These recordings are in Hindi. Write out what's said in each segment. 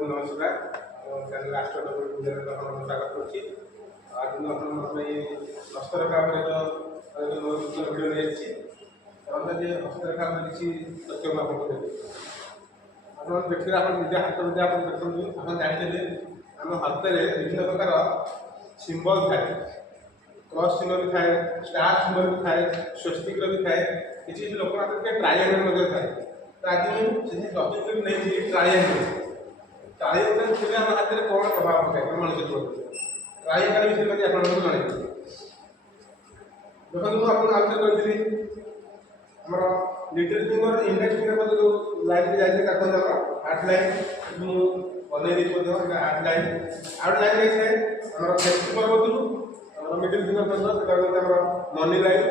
ओम नमः शिवाय चैनल राष्ट्र स्वागत करुच्ची आज हस्तरेखा भिडियो नहीं हस्तरेखा किसी तथ्य आपको देवी आप देखिए आप निजे हाथ में आप देखते आप जानते आम हाथ में विभिन्न प्रकार सिंबल थाए क्रॉस चिन्ह भी थाए स्टार चिन्ह भी थाए स्वस्तिक भी थाए किसी लोक ट्राएंगल थाए तो आज मुझे टपिक नहीं ट्राएंगल ट्राएंगल थे आम हाथ में कौन प्रभाव पकाए मनुष्य जीवन ट्राएंगल विषय में आपको जन देखो मुझे आपको आलोचना करी आम लिटिल फिंगर इंडेक्स फिंगर जो लाइन जाए आठ लाइन बनई आठ लाइन आउट लाइन जाए आम फेक्स पर्वत मिडिल फिंगर पर्यटन मनी लाइन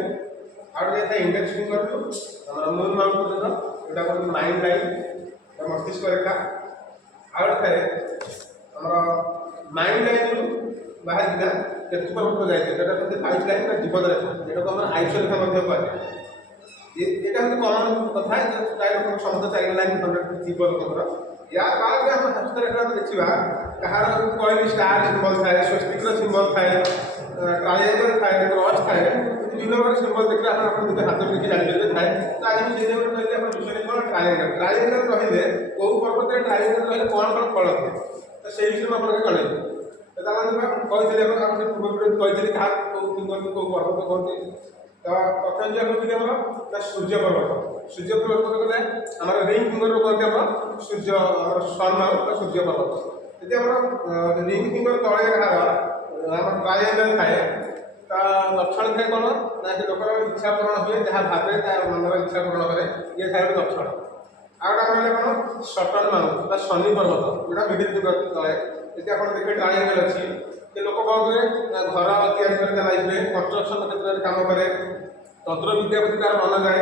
आउट जाए इंडेक्स फिंगर मून माउंट पर्यटन यहाँ माइंड लाइन मस्तिष्क रेखा आउट थाए माइंड लाइन बाहर गया केतु पर्वत जाए पाइप लाइन जीवन रेखा यहाँ को आयुष रेखा कहुए ये कमन कथा प्राय लोग समस्त चार लाइन जीव लोक या बाद आम हस्तरेखा देखा कहार कहली स्टार सिंबल थाए स्वस्तिक सिंबल थाए ट्राएंगल थाए क्रॉस थाए विभिन्न प्रकार सिंबल देखिए आप निजे हाथ में देखिए जानते थाए तो आज मुझे कहते विषय कौन ट्राएंगल ट्राएंगल रही कौ पर्वत में ट्राएंगल रही कौन कौन फल थे तो से विषय में आपको जनइबी कही पूर्व क्या फिंगर कौ पर्वत कहते तो प्रथम जो कहते सूर्य पर्वत सूर्य पर्वत कहते आम रिंग फिंगर कहते हम सूर्य सन सूर्य पर्वत यदि आम रिंग फिंगर तले आम ट्राएंगल थाए तो लक्षण थे कौन ना लोक इच्छा पूरण हुए जहाँ भावे मनर इच्छा पूरण करे ये थाए गोटे लक्षण आउटा कहले कौन सटन माउंट शनि पर्वत जोटा मिडिल फिंगर तले यदि आप देखिए ट्राएंगल अच्छी कि लोक कौन करे घर या लाइफ में कंस्ट्रक्शन क्षेत्र में कम करे तंत्र विद्या प्रति तार मन जाए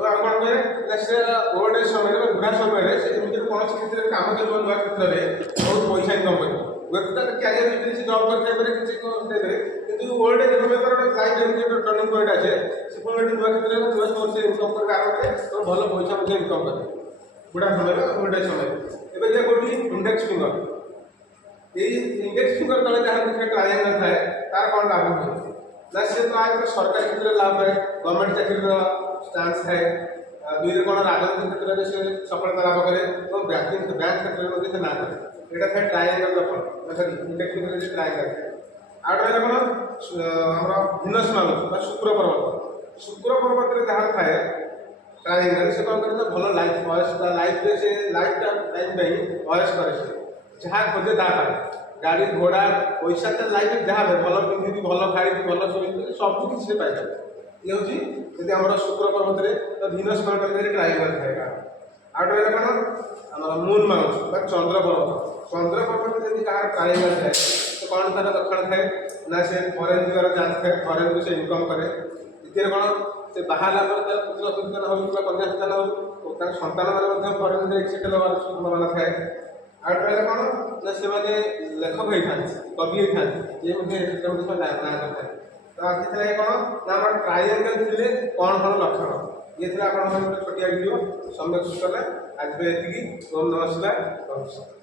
और कौन कहे से ओल्ड एज समय बुढ़ा समय से कौन क्षेत्र में कम कर नुआ क्षेत्र में बहुत पैसा इनकम कर क्यारियर से जॉब करते किसी ओल्ड एज समय लाइफ टर्निंग पॉइंट आसे से पुणी नुआ क्षेत्र में नुआ सोर्स इनकम कर आरंभ करे तो भल पैसा इनकम करे बुढ़ा समय ओल्ड एज समय एवं कौटी इंडेक्स फिंगर ये इंडेक्स फिंगर तले जहाँ देखिए ट्राएंगल थाए तार कौन लाभ हुए ना सी तो आज सरकारी क्षेत्र में लाभ है गवर्नमेंट चाकरी चान्स थाए दुई कौन राजनीतिक क्षेत्र में से सफलता लाभ करे और बैंक क्षेत्र में ना करे यहाँ थाए ट्राएंगल फल सरी इंडेक्स फिंगर ट्राएंगल आउट रहा कौन आम भिनस माउंट शुक्र पर्वत में जहाँ थाए ट्राएंगल से कौन करे भल लाइफ वयस लाइफ से लाइफ टाइम वयस करे जहाँ खोजे ता गाड़ी घोड़ा पैसा तो लाइफ जहाँ भल पिंधि भल खाई भल शोई सब किसी पाई ये हूँ यदि आम शुक्र पर्वत में तो भिनस माउंट ट्राएंगल थाएगा आउट रहा कौन आम मून माउंट चंद्र पर्वत यदि कहा ट्राएंगल थाए तो कौन तार लक्षण थाए ना से फरेन जीवार चान्स थाए फरेन को से इनकम करे द्वितीय कौन से बाहर पुत्र सन्तान हो कन्या सन्तान हो सन्तान मैंने फरेन सेटल हमार संभावना थाए आउट रहा कौन ना से लेखक होता कवि होता ये ना करता तो आज कौन ना ट्राएंगल थे कौन कौन लक्षण ये आप छोटिया वीडियो सम्यक सुस्त आज ये ओम नमः शिवाय।